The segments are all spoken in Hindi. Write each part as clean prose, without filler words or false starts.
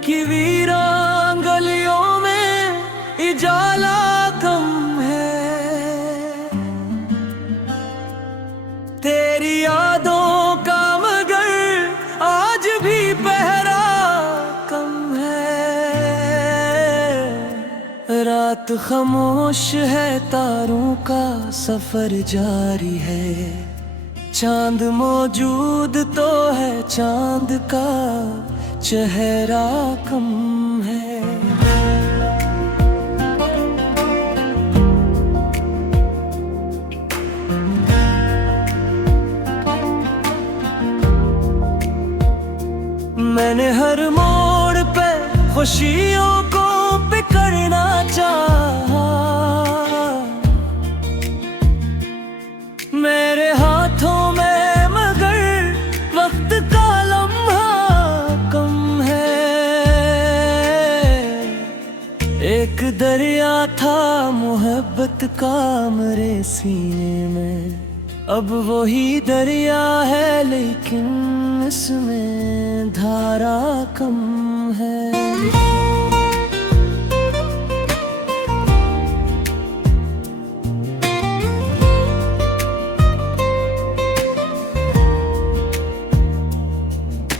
की वीरान गलियों में उजाला कम है। तेरी यादों का मगर आज भी पहरा कम है। रात खामोश है, तारों का सफर जारी है। चांद मौजूद तो है, चांद का चेहरा कम है। मैंने हर मोड़ पे खुशियों को पकड़ना चाहा। मेरे हाथों में मगर वक्त का लम्हा कम है। एक दरिया था मोहब्बत का मेरे सीने में, अब वही दरिया है लेकिन इसमें धारा कम है।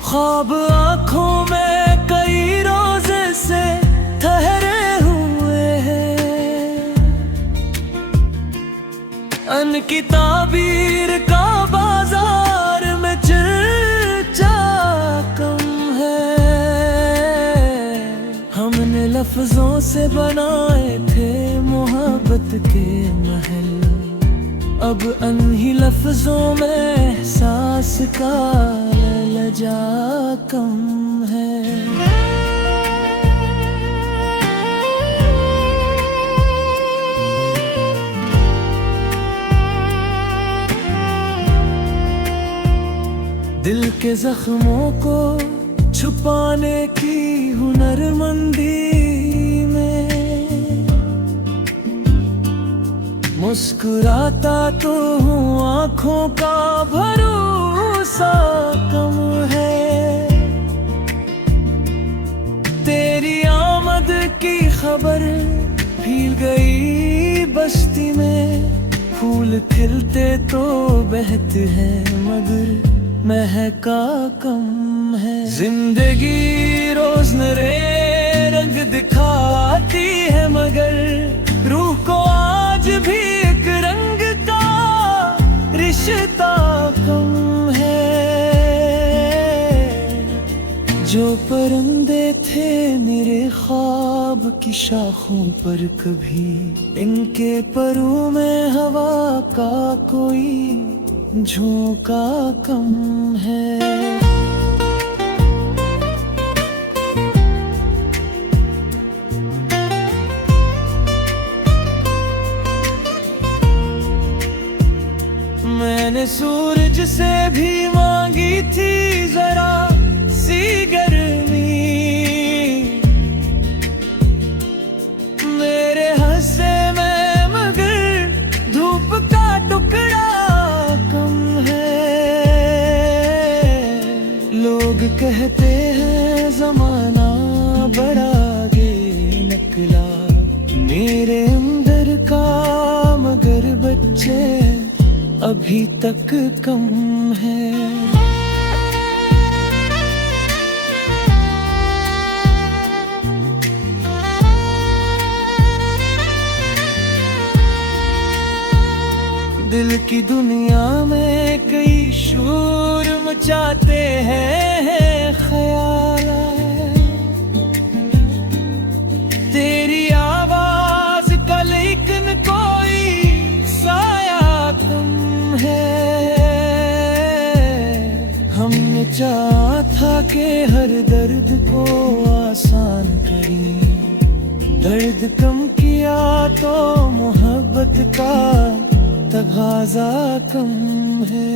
ख्वाब आँखों में कई रोज़े से ठहरे हुए हैं। अनकी ताबीर का बाजार में चर्चा कम है। हमने लफ्जों से बनाए थे मोहब्बत के महल, अब अनही लफ्जों में एहसास का लजा कम है। दिल के जख्मों को छुपाने की हुनरमंदी में मुस्कुराता तो हूँ, आँखों का भरोसा कम है। तेरी आमद की खबर फैल गई बस्ती में। फूल खिलते तो बहते हैं मगर महका कम है। जिंदगी रोज नए रंग दिखाती है मगर रूह को आज भी एक रंग का रिश्ता कम है। जो परंदे थे मेरे ख्वाब की शाखों पर, कभी इनके परों में हवा का कोई झोंका कम है। मैंने सूरज से भी मांगी थी जरा सी गर्मी। मेरे हंसे में मगर धूप का टुकड़ा कम है। लोग कहते हैं जमाना बड़ा आगे निकला मेरे अंदर का, मगर बच्चे अभी तक कम है। दिल की दुनिया में कई शोर मचाते हैं ख्याल। तेरी आवाज का लेकिन कोई साया कम है। हमने चाहा था कि हर दर्द को आसान करी, दर्द कम किया तो मोहब्बत का तगाजा कम है।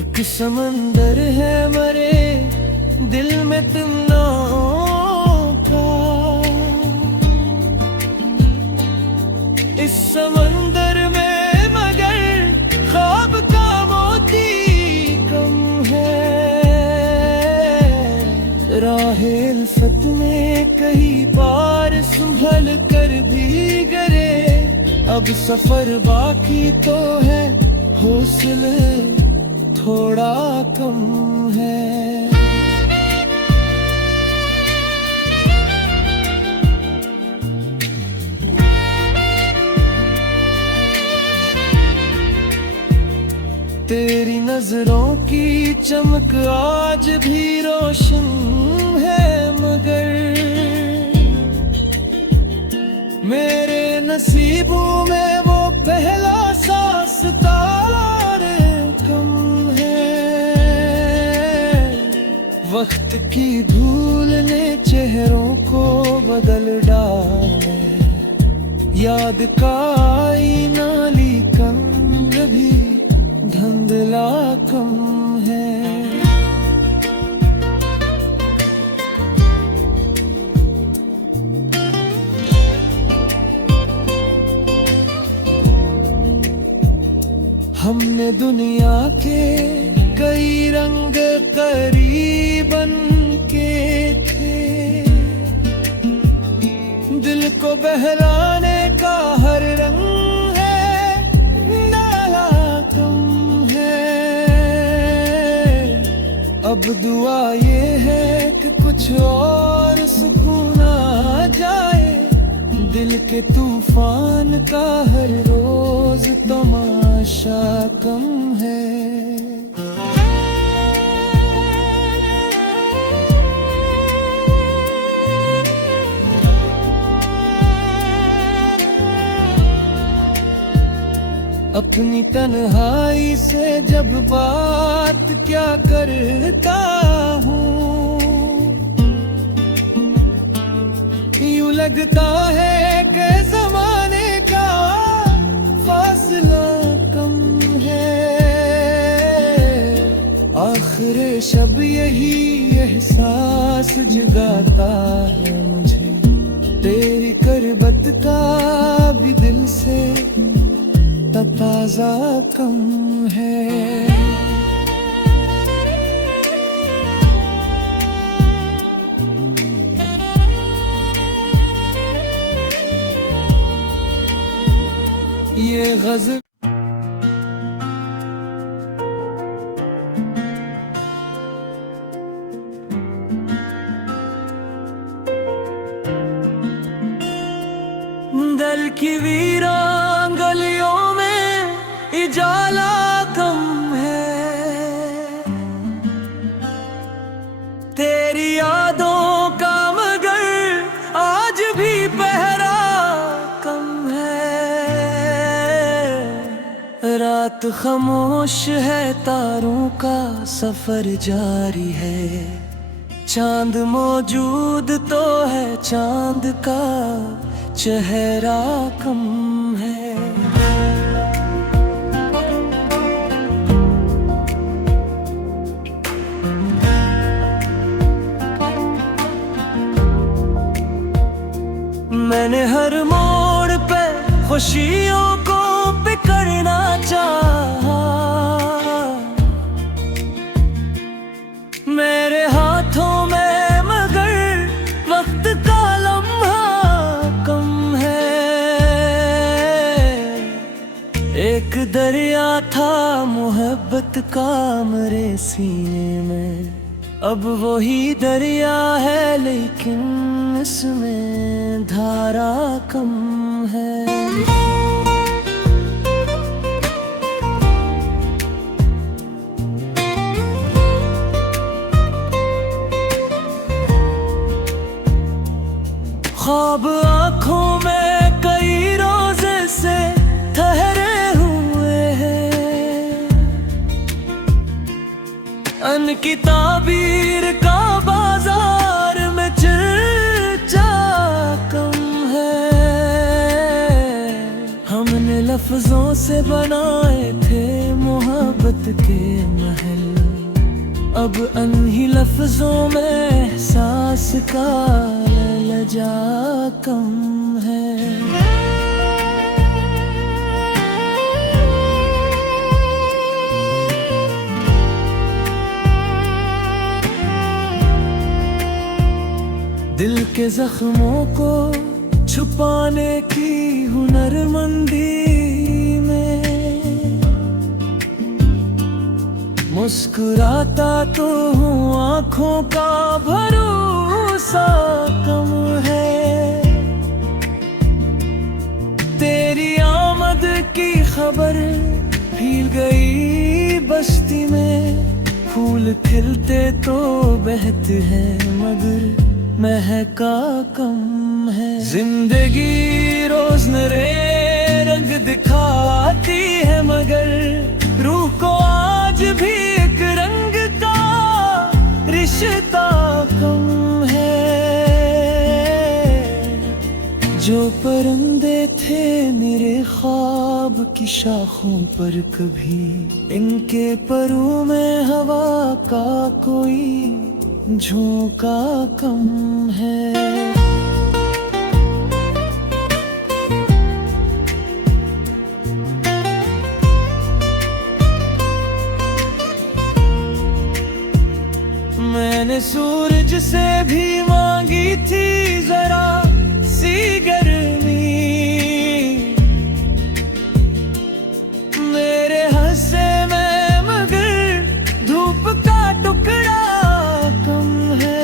एक समंदर है मरे दिल में तुम का, इस समंदर में मगर ख्वाब का मोती कम है। राहे उल्फत में कहीं पार संभल कर भी गए, अब सफर बाकी तो है, हौसले थोड़ा कम है। तेरी नजरों की चमक आज भी रोशन है, मगर मेरे नसीबों में वो पहला सांस तार कम है। वक्त की धूल ने चेहरों को बदल डाले, याद का आईना कम भी धुंधला कम है। हमने दुनिया के कई रंग करीबन के थे, दिल को बहलाने का हर रंग है, नाला कम है। अब दुआ ये है कि कुछ और सुकून आ जाए, दिल के तूफान का हर रोज तमाशा कम है। अपनी तन्हाई से जब बात क्या करता हूँ, यूं लगता है कि जमाने का फासला कम है। आखिर शब यही एहसास जगाता है मुझे, तेरी करबत का भी दिल से तकाज़ा कम है। ये गज़ब दिल की वीरान गलियों में इजाला कम है, तेरी यादों का मगर आज भी पहरा कम है। रात खामोश है, तारों का सफर जारी है, चांद मौजूद तो है, चांद का चेहरा कम है। मैंने हर मोड़ पे खुशियों को बिखरना चाहा, मेरे हाथों में मगर वक्त का लम्हा कम है। एक दरिया था मोहब्बत का मेरे सीने में, अब वही दरिया है लेकिन इसमें धारा कम है। ख्वाब आँखों में कई रोज़े से ठहरे हुए हैं, अनकी ताबीर का बाजार में चर्चा कम है। हमने लफ्जों से बनाए थे मोहब्बत के महल, अब अनही लफ्जों में एहसास का लहजा कम है। के जख्मों को छुपाने की हुनरमंदी में मुस्कुराता तो हूँ, आंखों का भरोसा कम है। तेरी आमद की खबर फैल गई बस्ती में, फूल खिलते तो बहते हैं मगर महका कम है। जिंदगी रोज नए रंग दिखाती है मगर रूह को आज भी एक रंग का रिश्ता कम है। जो परंदे थे मेरे ख्वाब की शाखों पर, कभी इनके परों में हवा का कोई झोंका कम है। मैंने सूरज से भी मांगी थी जरा सी गर्मी, मेरे हंसे में मगर धूप का टुकड़ा कम है।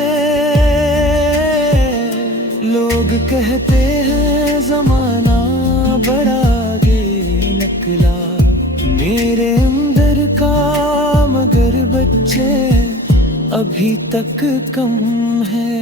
लोग कहते हैं जमाना बड़ा आगे निकला मेरे अंदर का, मगर बच्चे अभी तक कम है।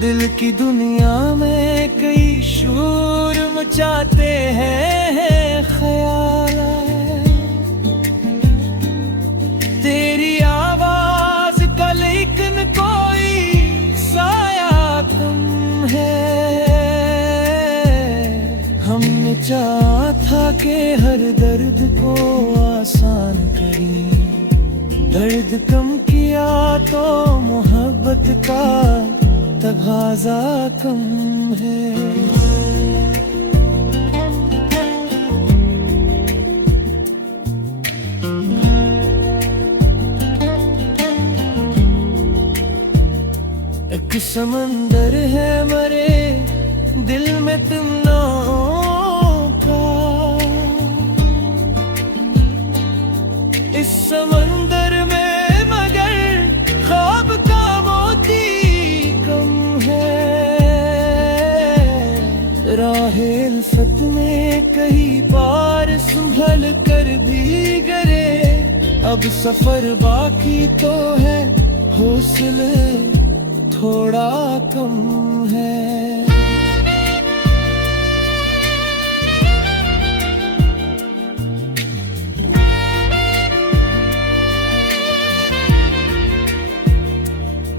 दिल की दुनिया में कई शोर मचाते हैं ख्याल, तेरी आवाज का लेकिन कोई साया कम है। हमने चाहा था कि हर दर्द को आसान करी, दर्द कम किया तो मोहब्बत का तगाजा कम है। एक समंदर है मरे दिल में तुमनों का, इस समंदर में मगर ख्वाब का मोती कम है। राहे उल्फत में कहीं पार संभल कर भी गए, अब सफर बाकी तो है, हौसले थोड़ा कम है।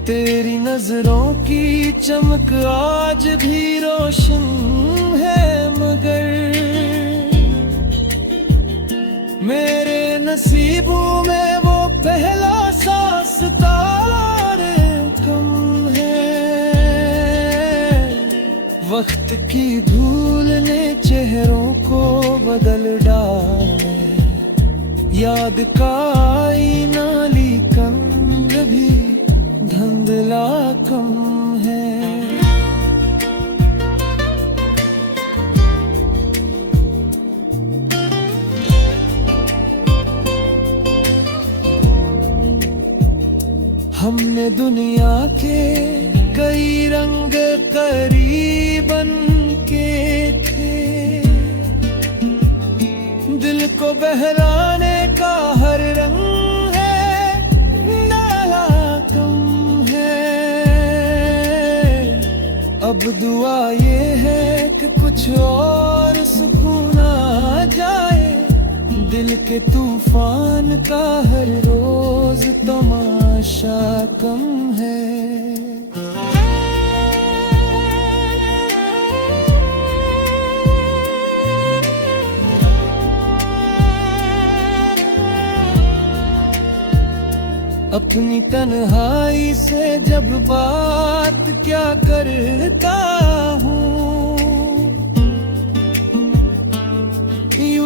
तेरी नजरों की चमक आज भी रोशन है मगर मेरे नसीबों में वो पहला सांस तारे कम है। वक्त की धूल ने चेहरों को बदल डाले, याद का आईना लिकंग भी धुंधला कम है। हमने दुनिया के कई रंग करीबन के थे, दिल को बहलाने का हर रंग है नाला कम है। अब दुआ ये है कि कुछ और सुकून आ जाए, दिल के तूफान का हर रोज तमाशा कम है। अपनी तन्हाई से जब बात क्या करता हूँ,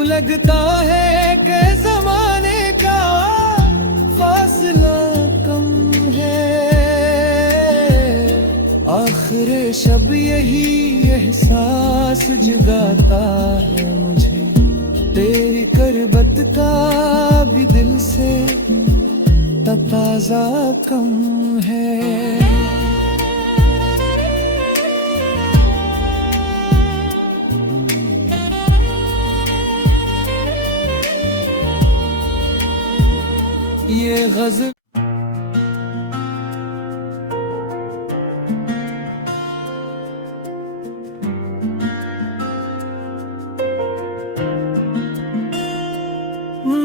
लगता है कि जमाने का फासला कम है। आखिर शब यही एहसास जगाता है मुझे, तेरी करबत का भी दिल से तकाज़ा कम है। ये गज़ब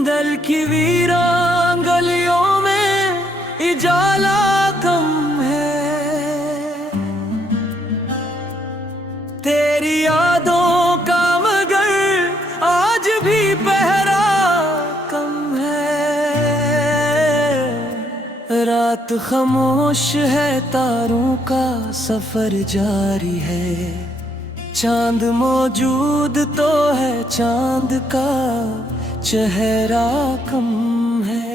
दिल की वीरान गलियों में इजाला कम है। तेरी यादों का मगर आज भी पहरा कम है। रात खामोश है, तारों का सफर जारी है। चांद मौजूद तो है, चांद का चेहरा कम है।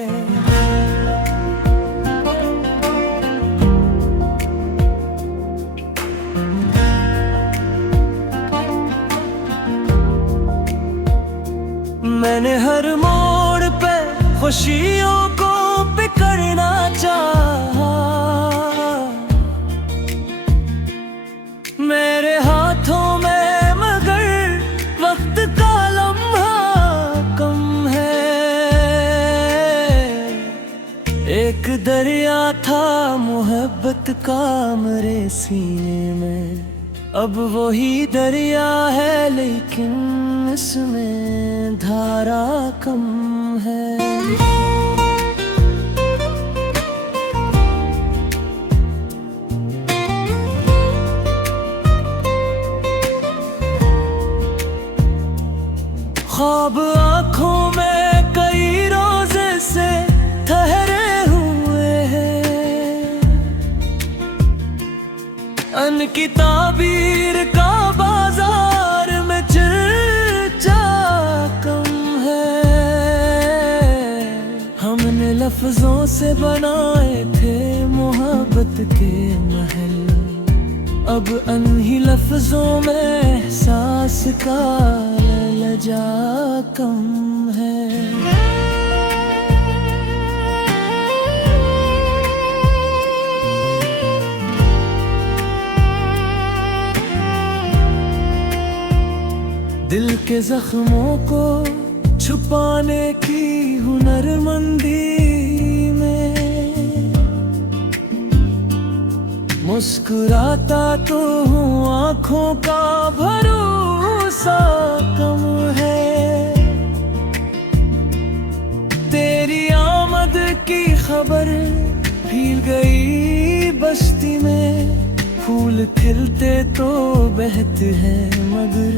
मैंने हर मोड़ पे खुशियों को पकड़ना चाहा, मेरे हाथों में मगर वक्त का लम्हा कम है। एक दरिया था मोहब्बत का मेरे सीने में, अब वही दरिया है लेकिन इसमें धारा कम है। ख्वाब आँखों में कई रोज़े से ठहरे हुए हैं। अनकी ताबीर का बाजार में चर्चा कम है। हमने लफ्जों से बनाए थे मोहब्बत के महल, अब अनही लफ्जों में एहसास का लजा कम है। दिल के जख्मों को छुपाने की हुनरमंदी में मुस्कुराता तो हूँ, आँखों का भरोसा कम है। तेरी आमद की खबर फैल गई बस्ती में, फूल खिलते तो बहते हैं मगर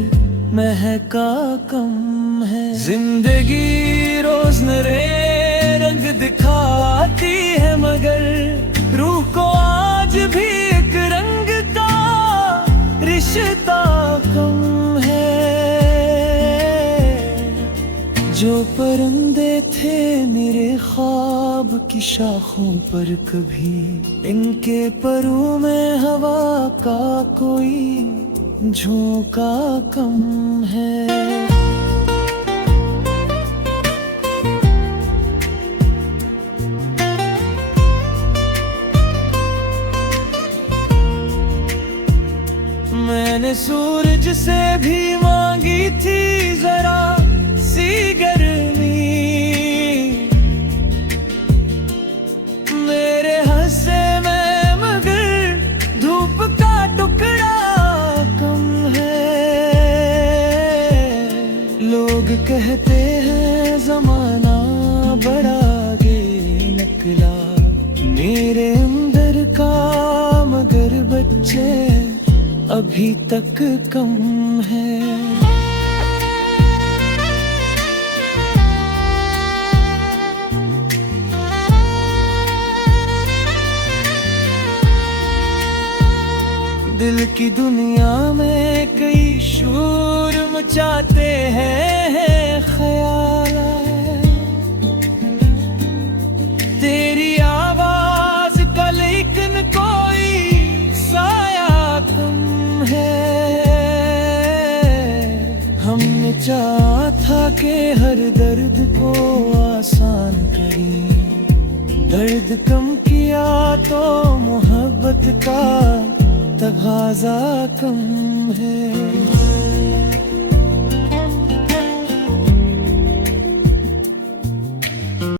महका कम है। जिंदगी रोज नए रंग दिखाती है मगर रूह को आज भी एक रंग का रिश्ता कम है। जो परंदे थे मेरे ख्वाब की शाखों पर, कभी इनके परों में हवा का कोई झोंका कम है। मैंने सूरज से भी मांगी थी जरा सी गर्मी, मेरे हंसे में मगर धूप का टुकड़ा कम है। लोग कहते हैं जमाना बड़ा आगे निकला, मेरे अंदर का मगर बच्चे अभी तक कम है। दिल की दुनिया में कई शूर चाहते हैं ख्याल आए। तेरी आवाज का लेकिन कोई साया कम है। हमने चाहा था कि हर दर्द को आसान करी, दर्द कम किया तो मोहब्बत का तगाजा कम है।